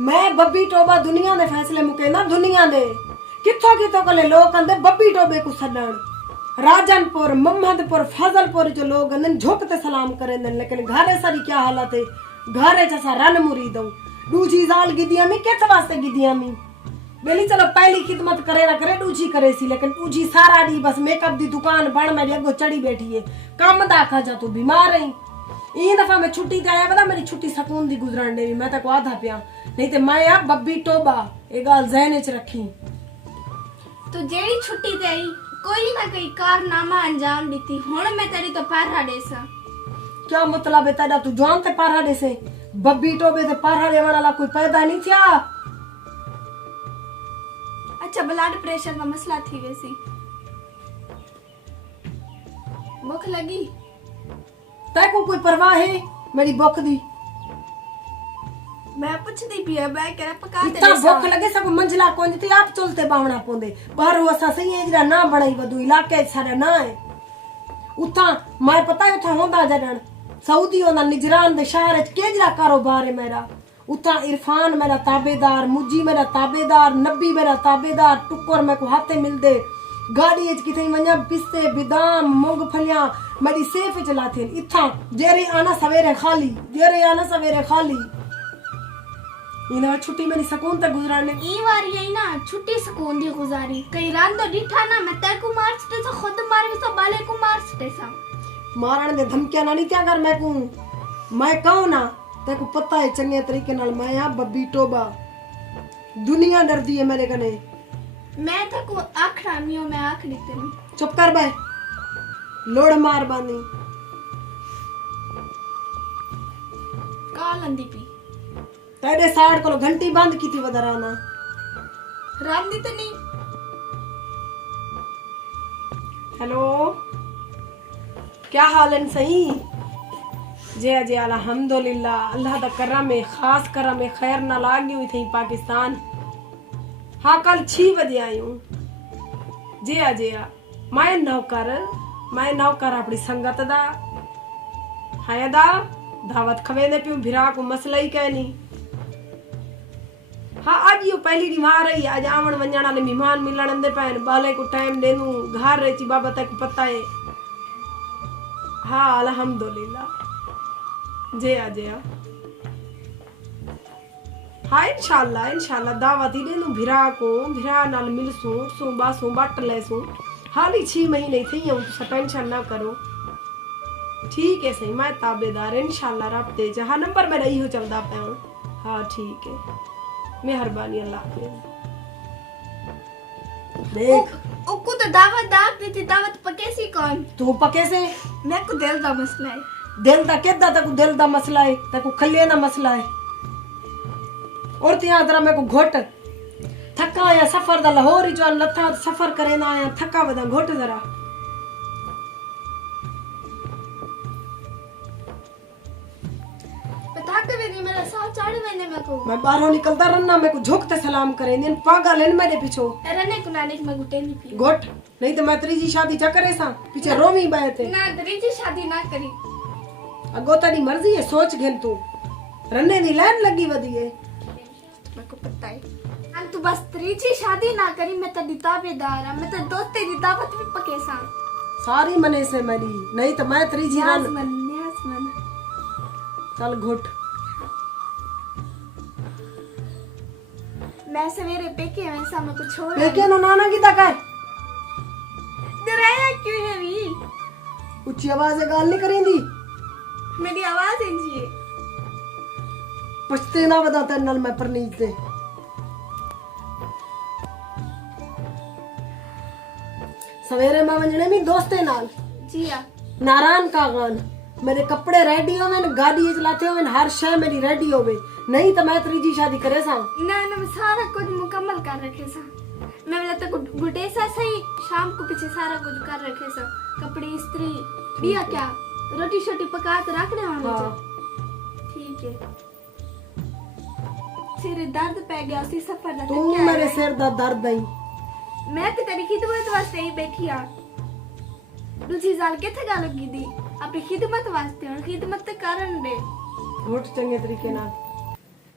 मैं बब्बी टोबा दुनिया दे फैसले मुके ना दुनिया दे किथों किथों कले लोग अंदे बब्बी टोबे को सदन राजनपुर मोहम्मदपुर फजलपुर जो लोग अंदे झुकते सलाम करेंदे लेकिन घरे सारी क्या हालत है घरे जैसा रन मुरीदों दूजी जाल गिदिया में किस वास्ते गिदिया में बेली चलो पहली खिदमत करे ना करे दूजी करे सी लेकिन दूजी सारा दी बस मेकअप दी दुकान बन मेरी अगो चढ़ी बैठी है काम दा खा जा तू बीमार रही ई दफा मैं छुट्टी ते आया बता मेरी छुट्टी सुकून दी गुजरन दे मैं तक आधा पिया नहीं ते मैं आ बब्बी टोबा ए गाल ज़हन च रखी तो जेड़ी छुट्टी ते आई कोई ना कोई कारनामा अंजाम दीती हुन मैं तेरी तो पारा देसा क्या मतलब है तेरा तू जान ते पारा दे से बब्बी टोबे ते पारा दे वाला कोई पैदा नहीं थिया अच्छा ब्लड प्रेशर का मसला थी वैसी भूख लगी तेको कोई परवाह है मेरी भूख दी मैं पूछती पी मैं कह पका दे इतना भूख लगे सब मंजिला कोंज ते आप चलते बावना पोंदे बाहर वसा सही है जरा ना बनाई वदू इलाके सारा ना है उथा मैं पता है उथा होंदा जडन सऊदी होंदा निजरान दे शहर च केजरा कारोबार है मेरा उथा इरफान मेरा ताबेदार मुजी मेरा ताबेदार नबी मेरा ताबेदार टुकर में को हाथे मिलदे गाड़ी च किथे वन्या पिस्ते बादाम मूंगफलियां मेरी सेफ चलाते इथा जेरे आना सवेरे खाली इना छुट्टी मेरी सुकून तक गुजारने ई बार यही ना छुट्टी सुकून दी गुजारी कई रात तो डिठा ना मैं तेरे को मार सटे से खुद मार के सब बाले को मार सटे सा मारण दे धमकियां ना नहीं क्या कर मैं कहूं ना तेरे को पता है चंगे तरीके नाल मैं आ बब्बी टोबा दुनिया डरदी है मेरे कने मैं तेरे को आखड़ा मियो मैं आख दी तेरी चुप कर बे लोड़ मार बानी काल अंदी पी तेरे साड़ को घंटी बंद की थी वदराना रांदी तो नहीं हेलो क्या हाल है सही जय जय अल्हम्दुलिल्लाह अल्लाह दा करम है खास करम है खैर ना लागी हुई थी पाकिस्तान हाँ कल 6 बजे आई हूँ जया जया मैं नौकर अपनी संगत दा है दा दावत खवेदे पियो भिरा को मसला ही कहनी हाँ आज यो पहली बीमार रही आज आवण वंजण वाले मेहमान मिलण दे पैन बाले को टाइम देनू घर रही ची बाबा तक पता है हाँ अल्हम्दुलिल्लाह जया जया हाँ इंशाल्लाह दावत ही देनू भिरा नाल मिलसू सू बासू बट लेसू हाल ही 6 महीने थी हूं तो टेंशन ना करो ठीक है सही मैं ताबेदार इंशाल्लाह रब दे जहां नंबर मेरा इहो चलदा पे हाँ ठीक है मेहरबानी अल्लाह देख ओको तो दावत दाग देती दावत पके सी कौन तू पके से मैं को दिल दा मसला है दिल दा केदा तक दिल दा मसला है तक खलिए ना मसला है और तिया जरा मेरे को घोट थका आया सफर दा लाहौर ही जो लथा सफर करे ना आया थका वदा घोट जरा बता के भी मेरा साथ चाड़ मैंने मेरे को मैं बाहरों निकलता रहना मेरे को झुकते सलाम करे इन पागल इन मेरे पीछे रहने को नानी में गुटे नहीं पी घोट नहीं तो मैं त्रीजी शादी चा करे सा पीछे रोमी बाए थे ना त्रीजी शादी ना करी अगो तेरी मर्जी है सोच घेन तू रन्ने दी लाइन लगी वदी है मेरे को पता है हम तू बस त्रीजी शादी ना करी मैं तो ताबेदार मैं तो दोस्ते दी दावत भी पके सा सारी मने से मेरी नहीं तो मैं त्रीजी रन न्याज़मन चल घुट मैं सवेरे पेके वैसा मैं को छोड़ पेके ना नाना की तकर डराया क्यों है भी ऊंची आवाज से गाल नहीं करेंदी मेरी आवाज इंजी है पछते ना बताता नल मैं परनीत दे सवेरे मैं वंजने में दोस्ते नाल जी हां नारायण का गान मेरे कपड़े रेडी होवे गाड़ी चलाते होवे हर शय मेरी रेडी होवे नहीं तो मैं त्रीजी शादी करे सा ना मैं सारा कुछ मुकम्मल कर रखे सा मैं बोला तक गुटे सा सही शाम को पीछे सारा कुछ कर रखे सा कपड़े इस्त्री दिया क्या रोटी छोटी पका के रख दे हाँ। ठीक है सिर दर्द पै गया सी सफर दा तू मेरे सिर दा दर्द आई मैं तो तेरी खिदमत वास्ते ही बैठी आ दूसरी साल किथे गल लगी दी अपनी खिदमत वास्ते और खिदमत करन दे घुट चंगे तरीके नाल